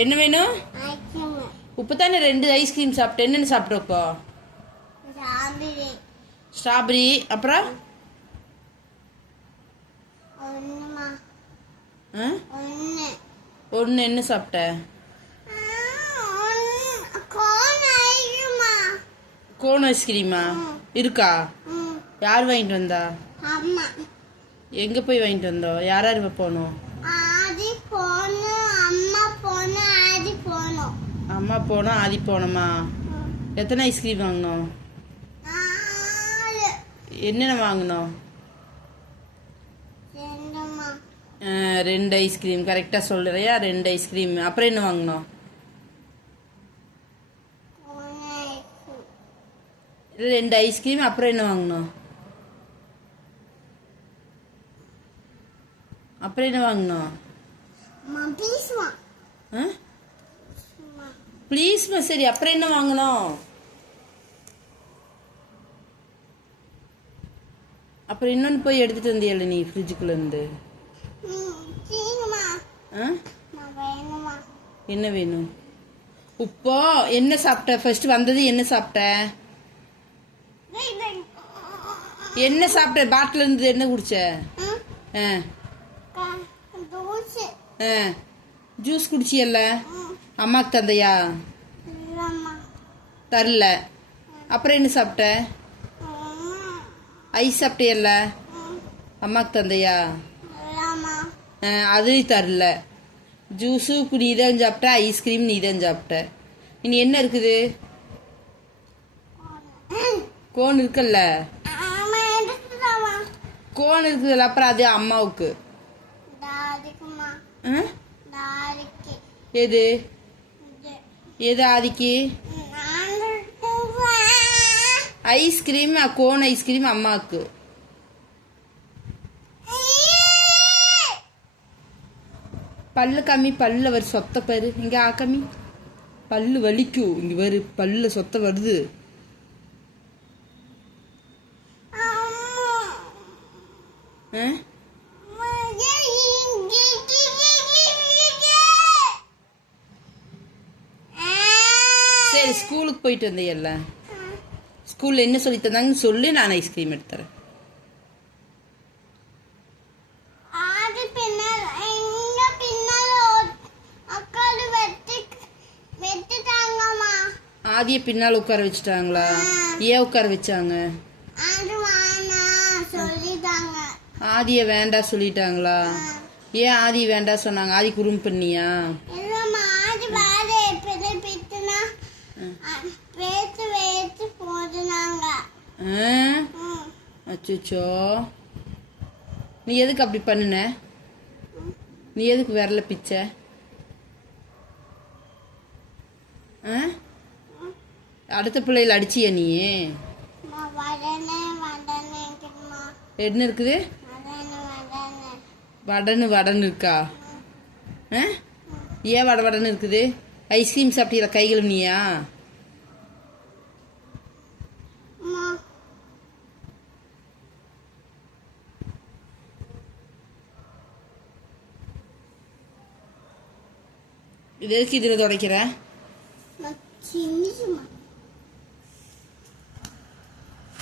என்ன வேணும்? இப்போ தானே 2 ஐஸ்கிரீம் சாப்பிட்டேன். என்னென்னு சாப்பிட்ருக்கோ? ஸ்ட்ராபெரி. அப்புறம் ஒன்று என்ன சாப்பிட்ட? கோன் ஐஸ்கிரீமா இருக்கா? யார் வாங்கிட்டு வந்தா? எங்கே போய் வாங்கிட்டு வந்தோம்? யார் யார் போனோம்? அம்மா போனோம், ஆதி போனோமா? எத்தனை ஐஸ்கிரீம் வாங்கினோம்? என்னென்ன வாங்கினோம்? 2 ஐஸ்கிரீம். கரெக்டாக சொல்கிறியா? 2 ஐஸ்கிரீம். அப்புறம் என்ன வாங்கினோம்? 2 ஐஸ்கிரீம். அப்புறம் என்ன வாங்கினோம்? அப்புறம் என்ன வாங்கினோம்? ப்ளீஸ்மா. சரி, அப்புறம் என்ன வாங்கினோம்? அப்புறம் இன்னொன்று போய் எடுத்துட்டு வந்தியல்ல நீ ஃப்ரிட்ஜுக்குள்ளேருந்து. என்ன வேணும்? இப்போ என்ன சாப்பிட்ட? ஃபர்ஸ்ட் வந்தது என்ன சாப்பிட்ட? என்ன சாப்பிட்ட? பாட்டில் இருந்து என்ன குடிச்ச? ஜூஸ் குடிச்சியல்ல? அம்மாக்கு தந்தையா? தரல. அப்புறம் என்ன சாப்பிட்ட? ஐஸ் சாப்பிட்டியல்ல? அம்மாக்கு தந்தையா? அது தரல. ஜூஸு நீ தான் சாப்பிட்ட, ஐஸ்கிரீம் நீ தான் சாப்பிட்ட. இனி என்ன இருக்குது? கோன் இருக்குல்ல? கோன் இருக்குதுல்ல? அப்புறம் அது அம்மாவுக்கு. எது எது ஆதிக்கு? ஐஸ்கிரீம், கோன் ஐஸ்கிரீம் அம்மாவுக்கு. பல்லு கம்மி. பல்ல வரு சொத்த பாரு. இங்கே கம்மி. பல்லு வலிக்கும். இங்கே வரு. பல்ல சொத்த வருது. சரி, ஸ்கூலுக்கு போயிட்டு வந்தையல்ல? ஸ்கூலில் என்ன சொல்லி தந்தாங்கன்னு சொல்லி நான் ஐஸ்கிரீம் எடுத்துறேன். ஆதியை பின்னால் உட்கார வச்சுட்டாங்களா? ஏன் உட்கார வச்சாங்க? ஆதியை வேண்டாம் சொல்லிட்டாங்களா? ஏன் ஆதி வேண்டாம் சொன்னாங்க? ஆதி குறும்பு பண்ணியா? அச்சோ, நீ எதுக்கு அப்படி பண்ணுன? நீ எதுக்கு விரல பிச்ச? அடுத்த பிள்ளைகள் அடிச்சியா நீ? என்ன இருக்குது? வடன்னு வடன்னு இருக்கா? ஏன் வட வடன்னு இருக்குது? ஐஸ்கிரீம் சாப்பிட்டீங்களா? கை கழுவினியா? இது எதுக்கு இதில் துடைக்கிற?